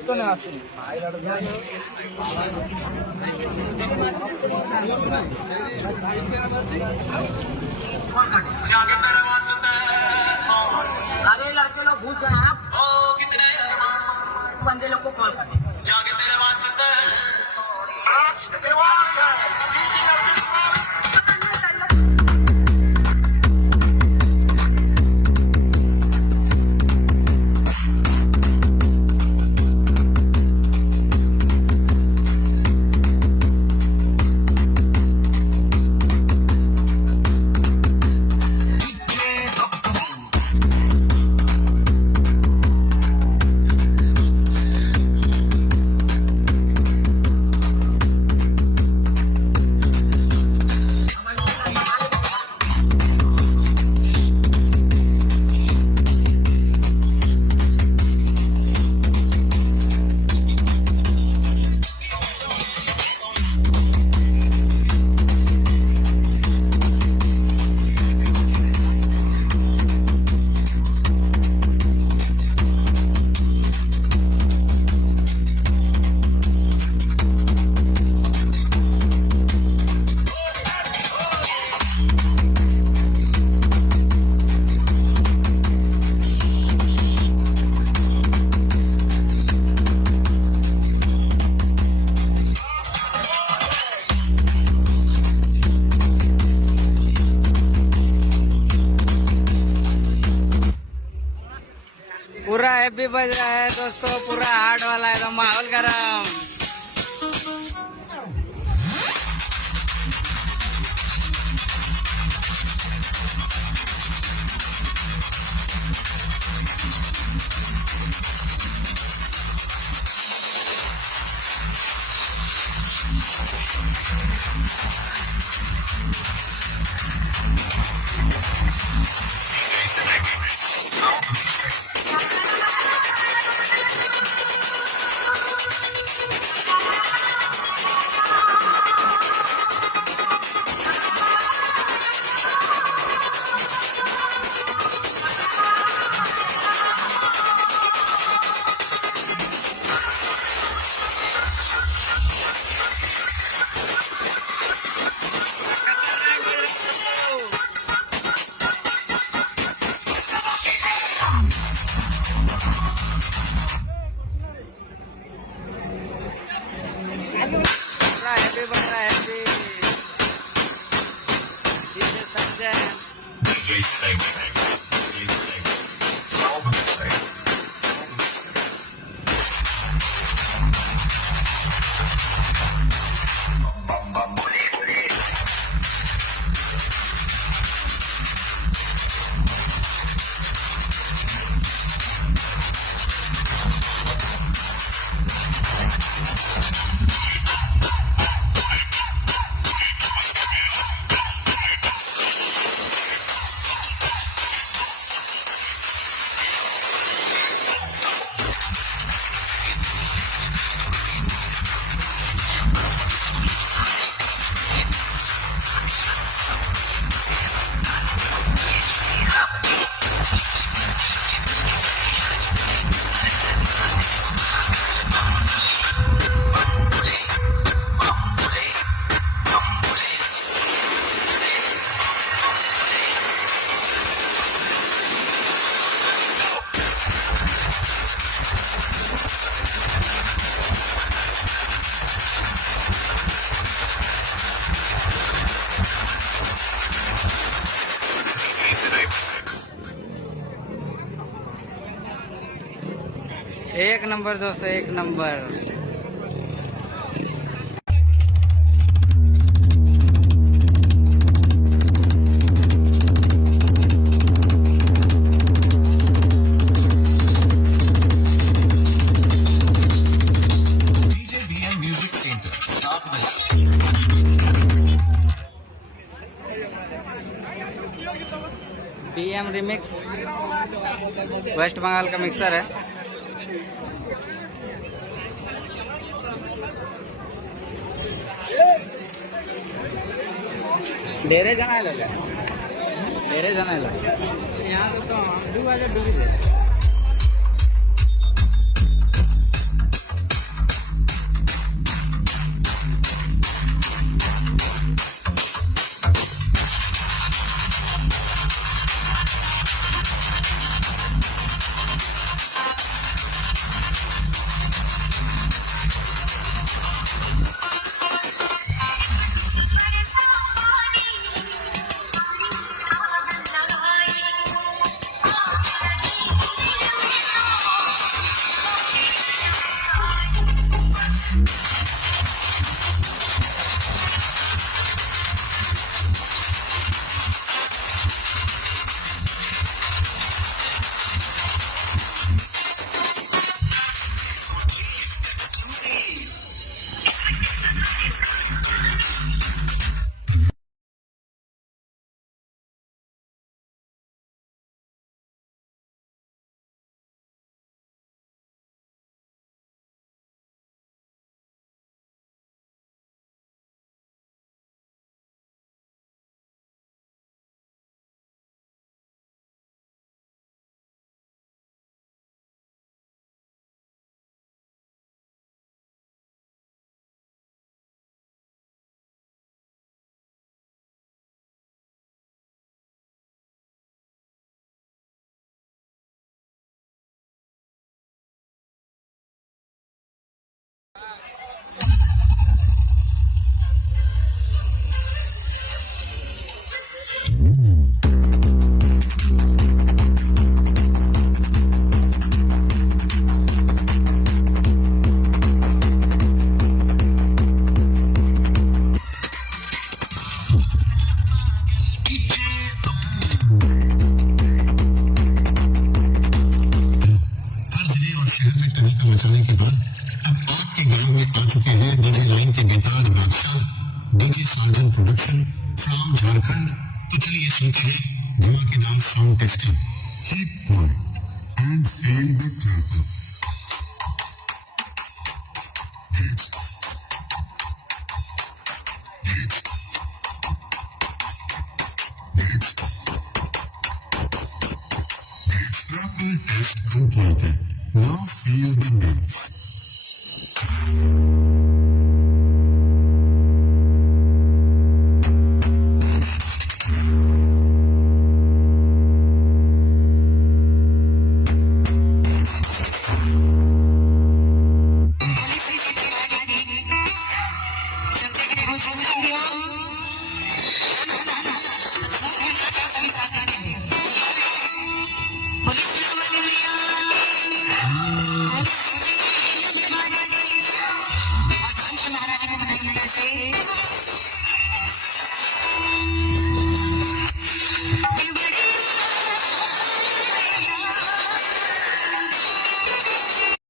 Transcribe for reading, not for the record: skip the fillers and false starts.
কীর্তনে আসি अरे लड़के लोग घुस गए हैं बंदे लोग को कॉल करें पूरा हैप्पी बज रहा है दोस्तों, पूरा हार्ड वाला है तो माहौल गरम। हैप्पी बन रहा है, हैप्पी एक नंबर दोस्तों, एक number. BM remix West Bengal का मिक्सर है। डेरे जना है लगा, डेरे जना है लगा यहाँ तो डूबा डूबी हर जिले और शहर में तहलका मचाने के बाद अब आपके गांव में आ चुके हैं डीजे लाइन के बेताज बादशाह DJ Salton production from Jharkhand. तो चलिए सुनते हैं धमाकेदार sound testing. Keep on and feel the tempo. Throttle test completed. Now feel the bass.